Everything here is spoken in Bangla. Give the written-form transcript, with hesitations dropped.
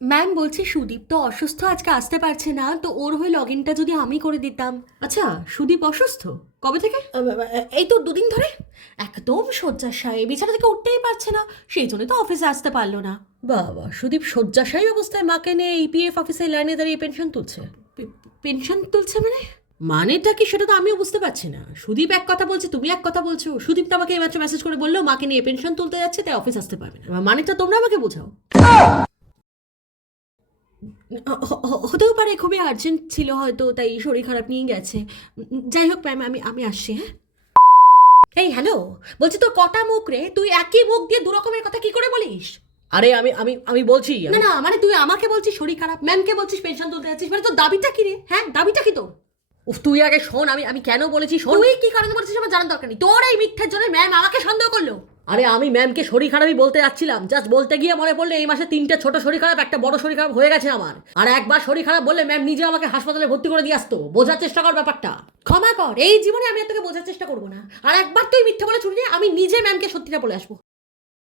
ম্যাম বলছি সুদীপ তো অসুস্থ, আজকে আসতে পারছে না, তো ওর হয়ে লগ ইনটা যদি আমি করে দিতাম। আচ্ছা, সুদীপ অসুস্থ কবে থেকে? এই তো দুদিন ধরে একদম শয্যাশায়ী, বিছানা থেকে উঠতেই পারছে না, সেই জন্য তো অফিসে আসতে পারলো না। বাবা, সুদীপ শয্যাশায়ী অবস্থায় মাকে নিয়ে ইপিএফ অফিসের লাইনে দাঁড়িয়ে পেনশন তুলছে? পেনশন তুলছে মানে? মানেটা কি সেটা তো আমিও বুঝতে পারছি না। সুদীপ এক কথা বলছে, তুমি এক কথা বলছো। সুদীপ তো আমাকে এইমাত্র মেসেজ করে বললো মাকে নিয়ে পেনশন তুলতে যাচ্ছে, তাই অফিস আসতে পারবে না। এবার মানেটা তোমরা আমাকে বোঝাও। হতেও পারে খুবই আর্জেন্ট ছিল হয়তো, তাই শরীর খারাপ নিয়ে গেছে। যাই হোক ম্যাম, আমি আমি আসছি। হ্যাঁ, এই হ্যালো, বলছি তোর কটা মুখ রে, তুই একই মুখ দিয়ে দু রকমের কথা কি করে বলিস? আরে আমি আমি আমি বলছি না না, মানে তুই আমাকে বলছিস শরীর খারাপ, ম্যামকে বলছিস পেনশন তুলতে যাচ্ছিস, মানে তোর দাবিটা কি রে? হ্যাঁ, দাবিটা কি তোর? উফ, তুই আগে শোন, আমি আমি কেন বলেছি শোন। তুই কি কারণে বলছিস আমার জানার দরকার নেই, তোর এই মিথ্যের জন্য ম্যাম আমাকে সন্দেহ করলো। আরে আমি ম্যামকে শরীর খারাপই বলতে যাচ্ছিলাম, জাস্ট বলতে গিয়ে মনে পড়লো এই মাসে 3টে ছোট শরীর খারাপ, একটা বড় শরীর খারাপ হয়ে গেছে আমার। আর একবার শরীর খারাপ বললে ম্যাম নিজে আমাকে হাসপাতালে ভর্তি করে দিয়ে আসতো। বোঝার চেষ্টা কর ব্যাপারটা। ক্ষমা কর, এই জীবনে আমি আর তোকে বোঝার চেষ্টা করবো না। আর একবার তুই মিথ্যে বলে ছুটি, আমি নিজে ম্যামকে সত্যিটা বলে আসবো।